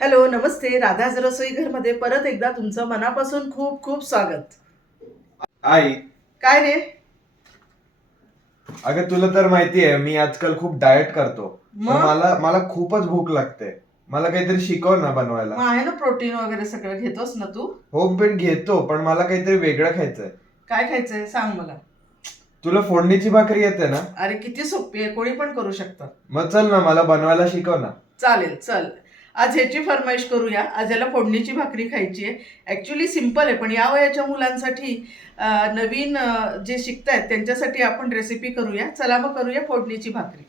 Hello, नमस्ते. राधाज रसोई घरमध्ये परत एकदा तुमचं मनापासून खूप खूप स्वागत. आई, काय रे? अगं तुला तर माहिती आहे मी आजकाल खूप डाएट करतो. पण मग मला मला खूपच भूक लागते. मला काहीतरी शिकव ना बनवायला. मग आहे ना, प्रोटीन वगैरे सगळं घेतोस ना तू? हो पण घेतो, पण मला काहीतरी वेगळं खायचंय. काय खायचंय सांग मला. तुला फोडणीची भाकरी येते ना? अरे किती सोपी आहे, कोणी पण करू शकतं. मग चल ना, मला बनवायला शिकव ना. चालेल, चल. आज ह्याची फरमाईश करूया. आज याला फोडणीची भाकरी खायची आहे. ॲक्च्युली सिम्पल आहे, पण या वयाच्या मुलांसाठी नवीन जे शिकतायत त्यांच्यासाठी आपण रेसिपी करूया. चला मग करूया फोडणीची भाकरी.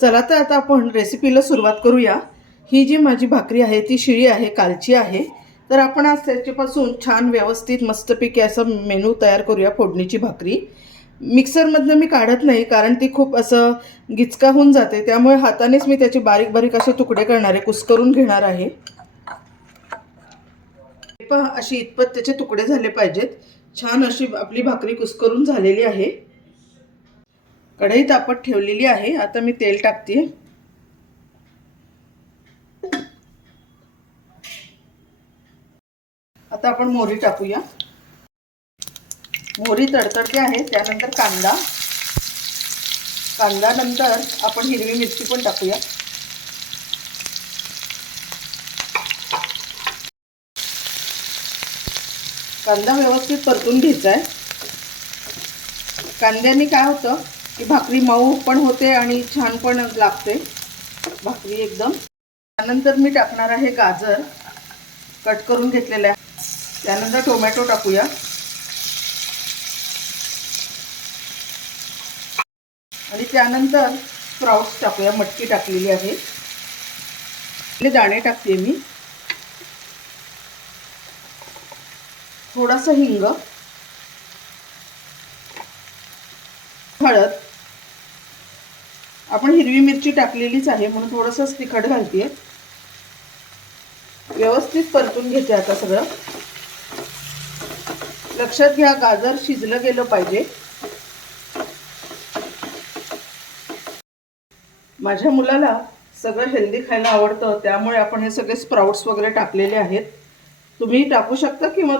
चला तर आता आपण रेसिपीला सुरुवात करूया. ही जी माझी भाकरी आहे ती शिळी आहे, कालची आहे. तर आपण आज त्याच्यापासून छान व्यवस्थित मस्तपैकी असं मेनू तयार करूया फोडणीची भाकरी. मिक्सरमधनं मी काढत नाही, कारण ती खूप असं गिचका होऊन जाते. त्यामुळे हातानेच मी त्याचे बारीक बारीक असे तुकडे करणार आहे, कुस्करून घेणार आहे. पहा, अशी इतपत त्याचे तुकडे झाले पाहिजेत. छान अशी आपली भाकरी कुस्करून झालेली आहे. कढई तापत ठेवलेली आहे. आता मी तेल टाकते. आता आपण मोहरी टाकूया. मोहरी तडतडते आहे. त्यानंतर कांदा. नंतर आपण हिरवी मिरची पण टाकूया. कांदा व्यवस्थित परतून घ्यायचा आहे. कांद्याने काय होतं की भाकरी मऊ पण होते आणि छान पण लागते भाकरी एकदम. त्यानंतर मी टाकणार आहे गाजर कट करून घेतलेलं आहे. त्यानंतर टोमॅटो टाकूया. आणि त्यानंतर स्प्राउट्स टाकूया. मटकी टाकलेली आहे. दाणे टाकते मी. थोडासा हिंग, हळद. आपण हिरवी मिरची टाकलेलीच आहे म्हणून थोडंसं तिखट घालते. व्यवस्थित परतून घेते आता सगळं. लक्षात घ्या, गाजर शिजलं गेलं पाहिजे. माझ्या मुलाला सगळं हेल्दी खायला आवडतं, त्यामुळे आपण हे सगळे स्प्राउट्स वगैरे टाकलेले आहेत. तुम्ही टाकू शकता किंवा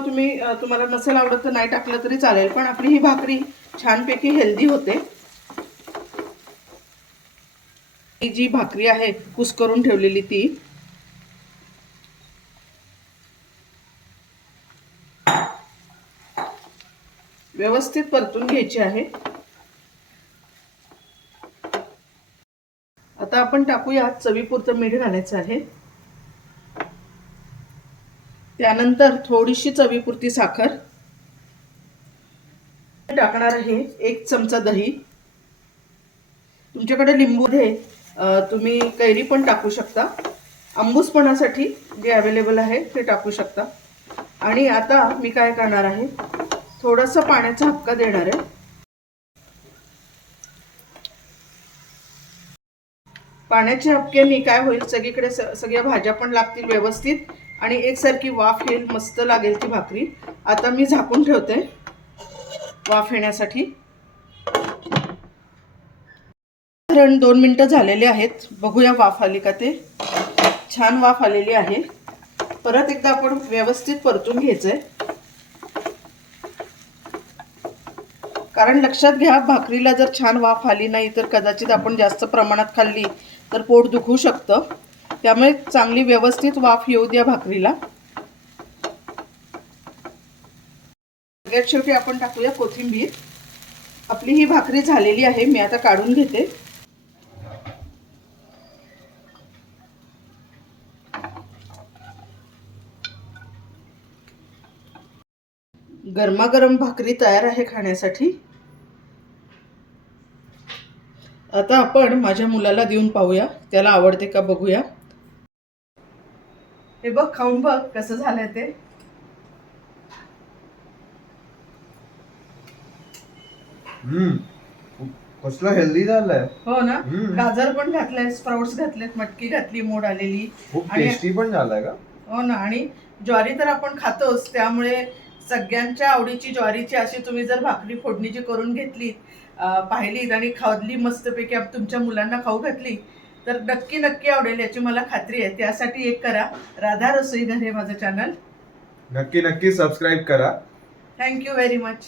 तुम्हाला नसेल आवडत तर नाही टाकलं तरी चालेल, पण आपली ही भाकरी छानपैकी हेल्दी होते. ही जी भाकरी आहे कुस्करून ठेवलेली ती व्यवस्थित परतून घ्यायची आहे. आता आपण टाकूया चवीपुरतं मीठ घालायचं आहे. त्यानंतर थोडीशी चवीपुरती साखर टाकणार आहे. 1 चमचा दही. तुमच्याकडे लिंबूमध्ये तुम्ही कैरी पण टाकू शकता. आंबूसपणासाठी जे अवेलेबल आहे ते टाकू शकता. आणि आता मी काय करणार आहे, थोडासा पाण्याचा हक्का देणार आहे. पाण्याच्या हक्क्याने काय होईल, सगळीकडे सगळ्या भाज्या पण लागतील व्यवस्थित आणि एकसारखी वाफ येईल. मस्त लागेल ती भाकरी. आता मी झाकून ठेवते वाफ येण्यासाठी. साधारण 2 मिनिटं झालेले आहेत. बघूया वाफ आली का ते. छान वाफ आलेली आहे. परत एकदा आपण व्यवस्थित परतून घ्यायचंय. कारण लक्षात घ्या, भाकरीला जर छान वाफ आली नाही तर कदाचित आपण जास्त प्रमाणात खाल्ली तर पोट दुखू शकतं. त्यामुळे चांगली व्यवस्थित वाफ येऊ द्या भाकरीला. सगळ्यात शेवटी आपण टाकूया कोथिंबीर. आपली ही भाकरी झालेली आहे. मी आता काढून घेते. गरमागरम भाकरी तयार आहे खाण्यासाठी. आता आपण माझ्या मुलाला देऊन पाहूया, त्याला आवडते का बघूया. हे बघ, खाऊन बघ कसं झालंय ते. कसलं हेल्दी झालंय. हो ना. गाजर पण घातलंय, स्प्राउट्स घातलेत, मटकी घातली मोड आलेली. खूप आणि टेस्टी पण झालाय का. हो ना. आणि ज्वारी तर आपण खातोच, त्यामुळे सगळ्यांच्या आवडीची ज्वारीची अशी तुम्ही जर भाकरी फोडणीची करून घेतली, पाहिलीत आणि खाल्ली मस्तपैकी तुमच्या मुलांना खाऊ घातली तर नक्की नक्की आवडेल याची मला खात्री आहे. त्यासाठी एक करा, राधा रसोई घर हे माझं चॅनल. नक्की नक्की सबस्क्राईब करा. Thank you very much.